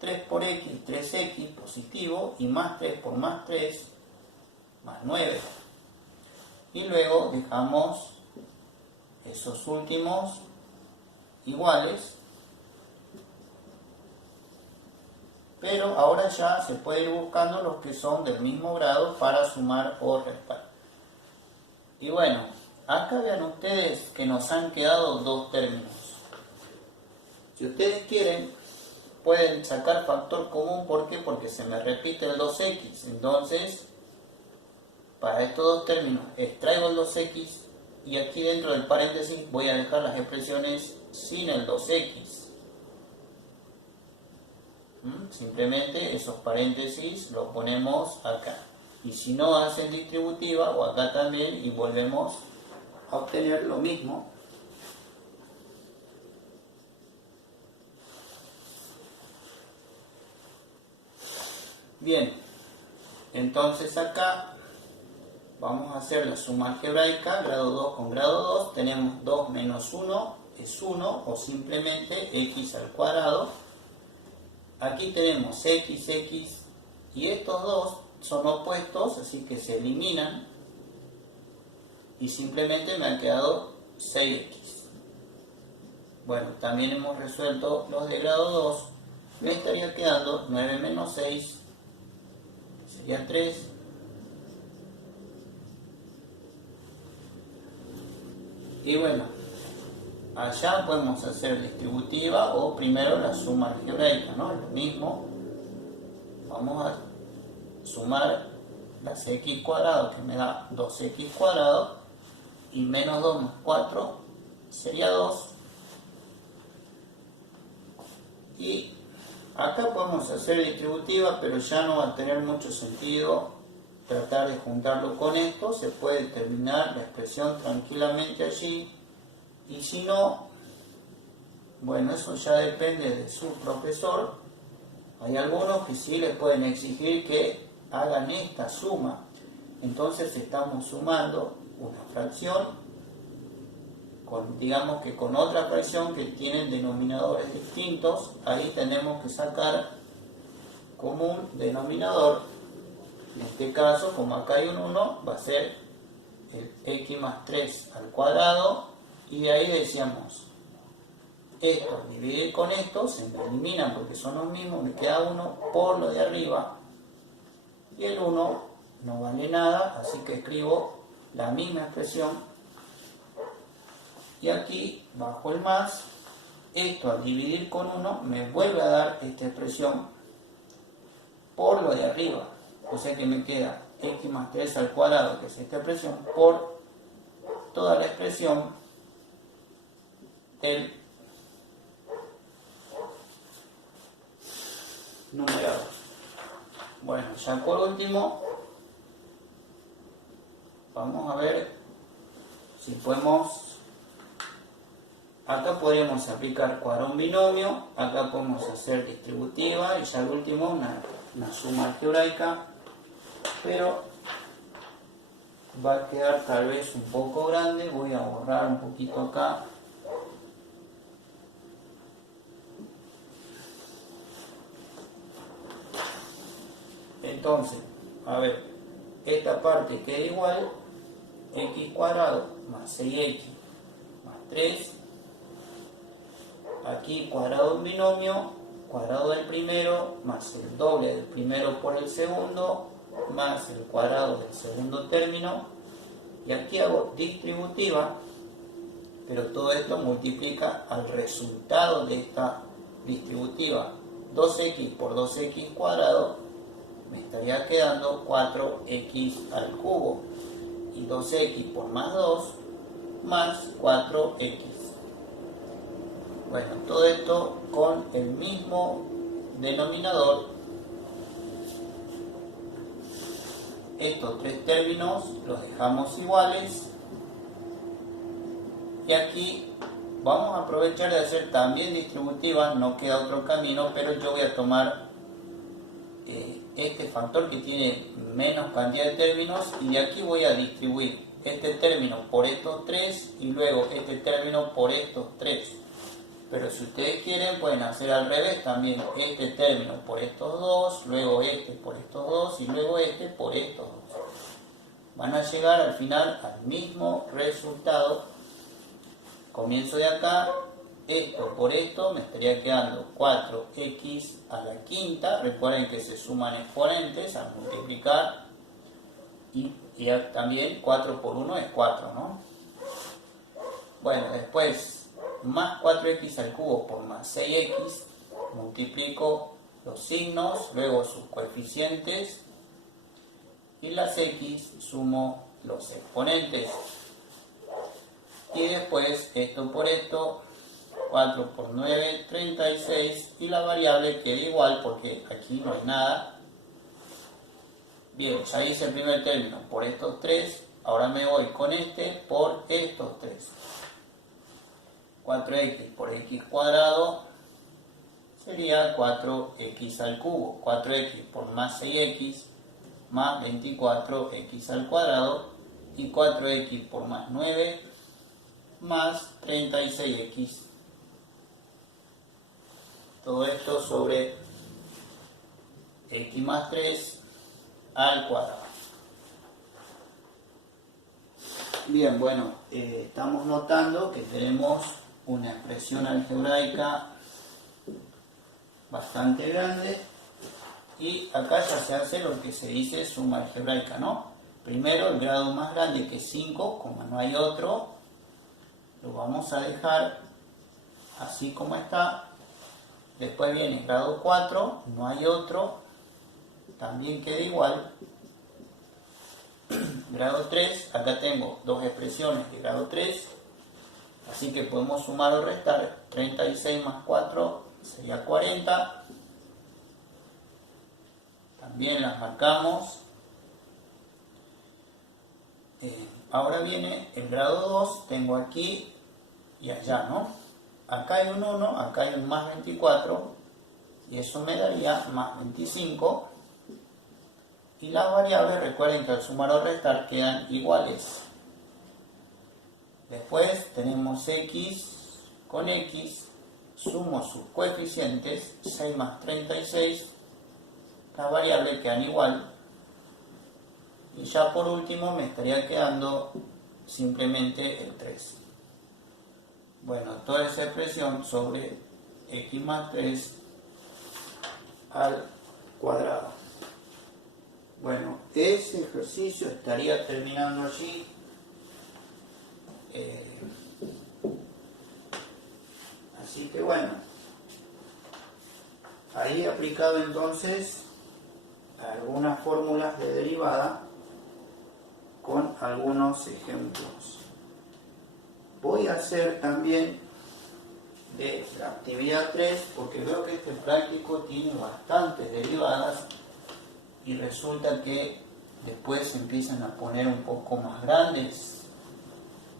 3 por x, 3x positivo, y más 3 por más 3, más 9. Y luego dejamos esos últimos iguales, pero ahora ya se puede ir buscando los que son del mismo grado para sumar o restar. Y bueno, acá vean ustedes que nos han quedado dos términos. Si ustedes quieren, pueden sacar factor común. ¿Por qué? Porque se me repite el 2x. Entonces, para estos dos términos, extraigo el 2x y aquí dentro del paréntesis voy a dejar las expresiones sin el 2x. Simplemente esos paréntesis los ponemos acá. Y si no, hacen distributiva o acá también y volvemos a obtener lo mismo. Bien, entonces acá vamos a hacer la suma algebraica, grado 2 con grado 2. Tenemos 2 menos 1 es 1 o simplemente x al cuadrado. Aquí tenemos x, x y estos dos son opuestos, así que se eliminan y simplemente me han quedado 6x. Bueno, también hemos resuelto los de grado 2. Me estaría quedando 9 menos 6 sería 3. Y bueno, allá podemos hacer distributiva o primero la suma algebraica, ¿no? Lo mismo. Vamos a sumar las x cuadrado, que me da 2x cuadrado, y menos 2 más 4 sería 2. Y acá podemos hacer distributiva, pero ya no va a tener mucho sentido tratar de juntarlo con esto. Se puede terminar la expresión tranquilamente allí. Y si no, bueno, eso ya depende de su profesor. Hay algunos que sí les pueden exigir que hagan esta suma. Entonces estamos sumando una fracción digamos que con otra fracción que tienen denominadores distintos. Ahí tenemos que sacar común denominador. En este caso, como acá hay un 1, va a ser el x más 3 al cuadrado. Y de ahí decíamos, esto dividir con esto, se me eliminan porque son los mismos, me queda 1 por lo de arriba. Y el 1 no vale nada, así que escribo la misma expresión. Y aquí, bajo el más, esto al dividir con 1 me vuelve a dar esta expresión por lo de arriba. O sea que me queda x más 3 al cuadrado, que es esta expresión, por toda la expresión del numerado. Bueno, ya por último, vamos a ver si podemos. Acá podríamos aplicar cuadrón binomio, acá podemos hacer distributiva y ya al último una suma algebraica, pero va a quedar tal vez un poco grande. Voy a borrar un poquito acá. Entonces, a ver, esta parte queda igual, x cuadrado más 6x más 3. Aquí cuadrado de un binomio, cuadrado del primero, más el doble del primero por el segundo, más el cuadrado del segundo término. Y aquí hago distributiva, pero todo esto multiplica al resultado de esta distributiva. 2x por 2x cuadrado me estaría quedando 4x al cubo. Y 2x por más 2 más 4x. Bueno, todo esto con el mismo denominador. Estos tres términos los dejamos iguales. Y aquí vamos a aprovechar de hacer también distributivas, no queda otro camino, pero yo voy a tomar este factor que tiene menos cantidad de términos y de aquí voy a distribuir este término por estos tres y luego este término por estos tres. Pero si ustedes quieren pueden hacer al revés también, este término por estos dos, luego este por estos dos y luego este por estos dos. Van a llegar al final al mismo resultado. Comienzo de acá, esto por esto me estaría quedando 4x a la quinta. Recuerden que se suman exponentes al multiplicar y también 4 por 1 es 4, ¿no? Bueno, después más 4x al cubo por más 6x, multiplico los signos, luego sus coeficientes y las x sumo los exponentes. Y después esto por esto, 4 por 9, 36 y la variable queda igual porque aquí no hay nada. Bien, ya hice el primer término por estos tres, ahora me voy con este por estos tres. 4x por x cuadrado sería 4x al cubo, 4x por más 6x más 24x al cuadrado y 4x por más 9 más 36x. Todo esto sobre x más 3 al cuadrado. Bien, bueno, estamos notando que tenemos una expresión algebraica bastante grande y acá ya se hace lo que se dice suma algebraica, ¿no? Primero el grado más grande que es 5, como no hay otro, lo vamos a dejar así como está. Después viene el grado 4, no hay otro, también queda igual. Grado 3, acá tengo dos expresiones de grado 3, así que podemos sumar o restar. 36 más 4 sería 40. También las marcamos. Ahora viene el grado 2, tengo aquí y allá, ¿no? Acá hay un 1, acá hay un más 24 y eso me daría más 25. Y las variables, recuerden que al sumar o restar quedan iguales. Después tenemos x con x, sumo sus coeficientes, 6 más 36, las variables quedan igual. Y ya por último me estaría quedando simplemente el 3. Bueno, toda esa expresión sobre x más 3 al cuadrado. Bueno, ese ejercicio estaría terminando allí. Así que bueno, ahí he aplicado entonces algunas fórmulas de derivada con algunos ejemplos. Voy a hacer también de la actividad 3 porque veo que este práctico tiene bastantes derivadas y resulta que después se empiezan a poner un poco más grandes.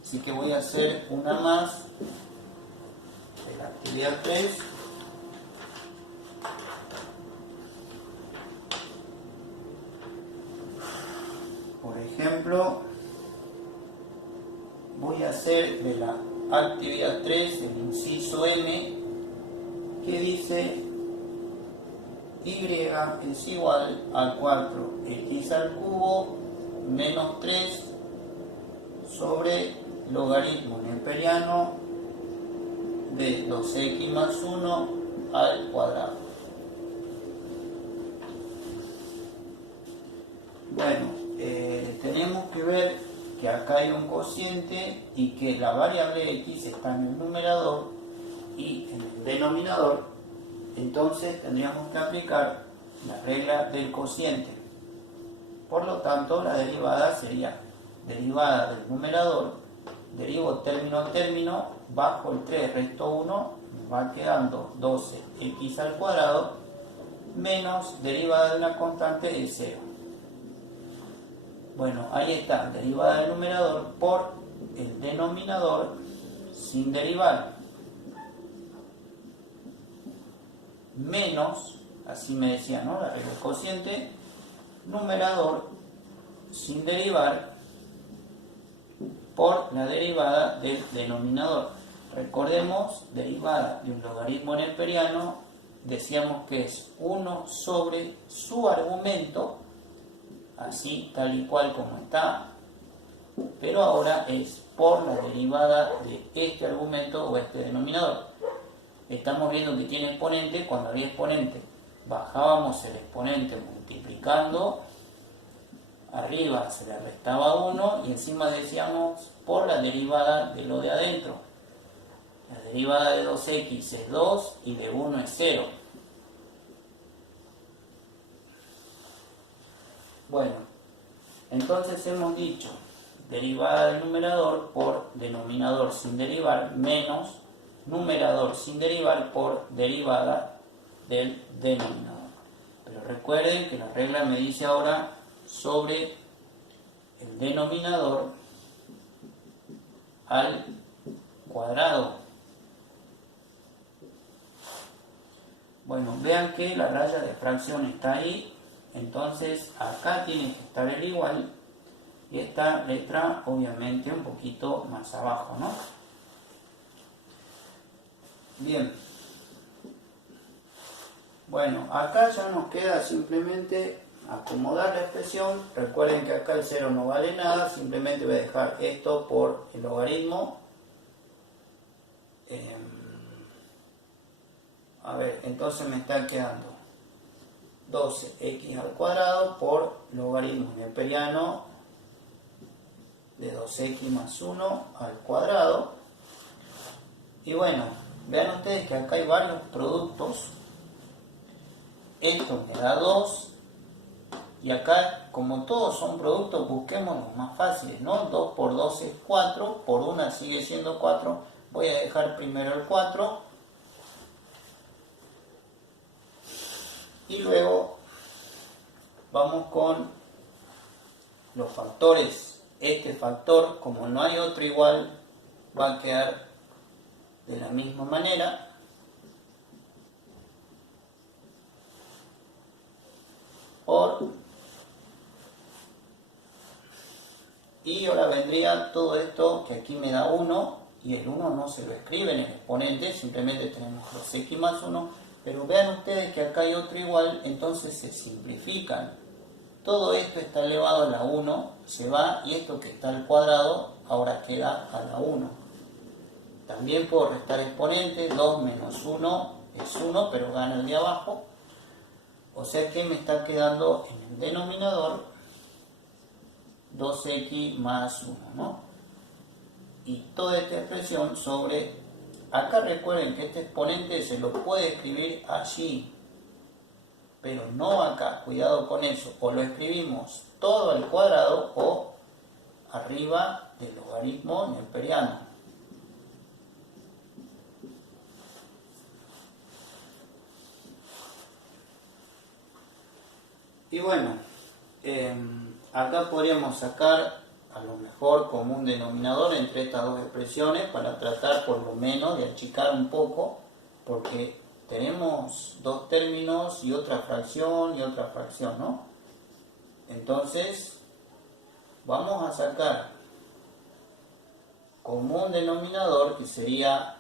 Así que voy a hacer una más de la actividad 3. Por ejemplo, voy a hacer de la actividad 3 el inciso M, que dice y es igual a 4x al cubo menos 3 sobre logaritmo neperiano de 2x más 1 al cuadrado. Bueno, tenemos que ver que acá hay un cociente y que la variable x está en el numerador y en el denominador. Entonces tendríamos que aplicar la regla del cociente. Por lo tanto, la derivada sería derivada del numerador, derivo término a término, bajo el 3, resto 1, va quedando 12x al cuadrado menos derivada de una constante de 0. Bueno, ahí está, derivada del numerador por el denominador sin derivar. Menos, así me decía, ¿no? La regla del cociente, numerador sin derivar por la derivada del denominador. Recordemos, derivada de un logaritmo neperiano, decíamos que es 1 sobre su argumento, así tal y cual como está, pero ahora es por la derivada de este argumento o este denominador. Estamos viendo que tiene exponente. Cuando había exponente bajábamos el exponente multiplicando, arriba se le restaba 1 y encima decíamos por la derivada de lo de adentro. La derivada de 2x es 2 y de 1 es 0. Bueno, entonces hemos dicho derivada del numerador por denominador sin derivar menos numerador sin derivar por derivada del denominador. Pero recuerden que la regla me dice ahora sobre el denominador al cuadrado. Bueno, vean que la raya de fracción está ahí, entonces acá tiene que estar el igual y esta letra obviamente un poquito más abajo, ¿no? Bien. Bueno, acá ya nos queda simplemente acomodar la expresión. Recuerden que acá el 0 no vale nada, simplemente voy a dejar esto por el logaritmo. A ver, entonces me está quedando 12x al cuadrado por logaritmo neperiano de 2x más 1 al cuadrado. Y bueno, vean ustedes que acá hay varios productos. Esto me da 2. Y acá, como todos son productos, busquemos los más fáciles, ¿no? 2 por 2 es 4, por 1 sigue siendo 4. Voy a dejar primero el 4. Y luego vamos con los factores. Este factor, como no hay otro igual, va a quedar de la misma manera. Y ahora vendría todo esto que aquí me da 1 y el 1 no se lo escribe en el exponente, simplemente tenemos 2x más 1, pero vean ustedes que acá hay otro igual, entonces se simplifican. Todo esto está elevado a la 1, se va, y esto que está al cuadrado ahora queda a la 1. También puedo restar exponentes, 2 menos 1 es 1, pero gana el de abajo. O sea que me está quedando en el denominador 2x más 1, ¿no? Y toda esta expresión sobre... Acá recuerden que este exponente se lo puede escribir allí, pero no acá. Cuidado con eso. O lo escribimos todo al cuadrado o arriba del logaritmo neperiano. Y bueno, acá podríamos sacar a lo mejor común denominador entre estas dos expresiones para tratar por lo menos de achicar un poco, porque tenemos dos términos y otra fracción, ¿no? Entonces, vamos a sacar común denominador, que sería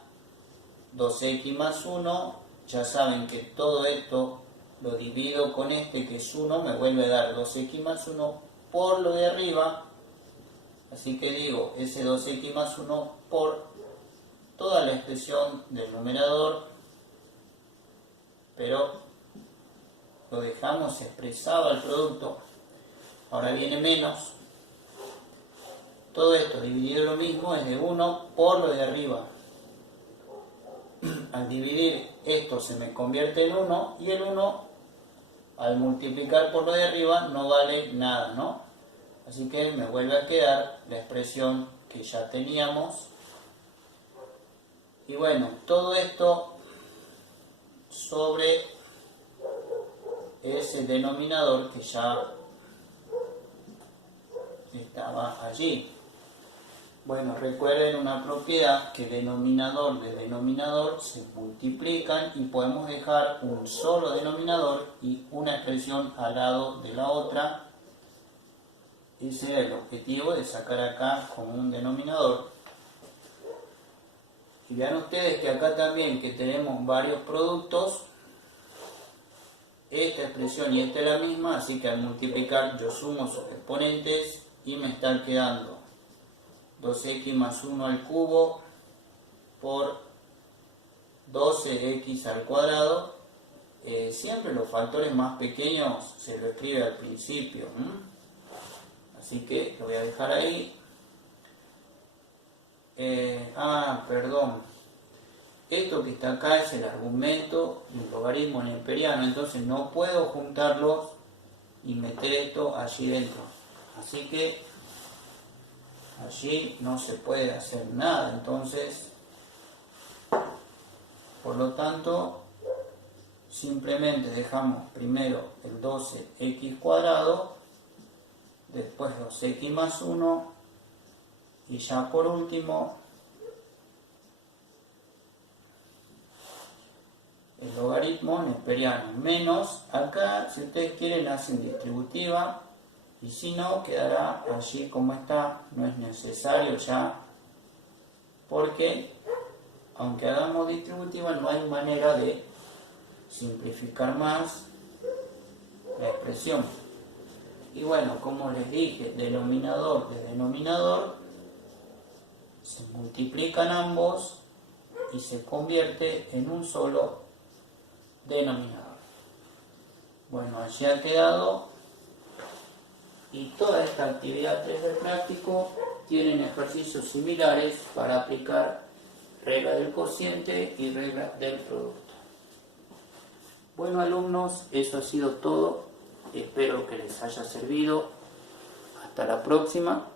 2x más 1. Ya saben que todo esto lo divido con este que es 1, me vuelve a dar 2x más 1 por lo de arriba. Así que digo, ese 2x más 1 por toda la expresión del numerador, pero lo dejamos expresado al producto. Ahora viene menos. Todo esto dividido lo mismo es de 1 por lo de arriba. Al dividir esto se me convierte en 1 y el 1 al multiplicar por lo de arriba no vale nada, ¿no? Así que me vuelve a quedar la expresión que ya teníamos. Y bueno, todo esto sobre ese denominador que ya estaba allí. Bueno, recuerden una propiedad que denominador de denominador se multiplican y podemos dejar un solo denominador y una expresión al lado de la otra. Ese era el objetivo de sacar acá como un denominador. Y vean ustedes que acá también que tenemos varios productos, esta expresión y esta es la misma, así que al multiplicar yo sumo sus exponentes y me está quedando 2x más 1 al cubo por 12x al cuadrado. Siempre los factores más pequeños se lo escribe al principio, así que lo voy a dejar ahí. Perdón, esto que está acá es el argumento del logaritmo neperiano, entonces no puedo juntarlos y meter esto allí dentro, así que allí no se puede hacer nada. Entonces, por lo tanto, simplemente dejamos primero el 12x cuadrado, después 2x más 1 y ya por último el logaritmo neperiano menos, acá si ustedes quieren hacen distributiva y si no quedará allí como está, no es necesario ya, porque aunque hagamos distributiva no hay manera de simplificar más la expresión. Y bueno, como les dije, denominador de denominador se multiplican ambos y se convierte en un solo denominador. Bueno, allí ha quedado. Y toda esta actividad 3D práctico tienen ejercicios similares para aplicar regla del cociente y regla del producto. Bueno, alumnos, eso ha sido todo. Espero que les haya servido. Hasta la próxima.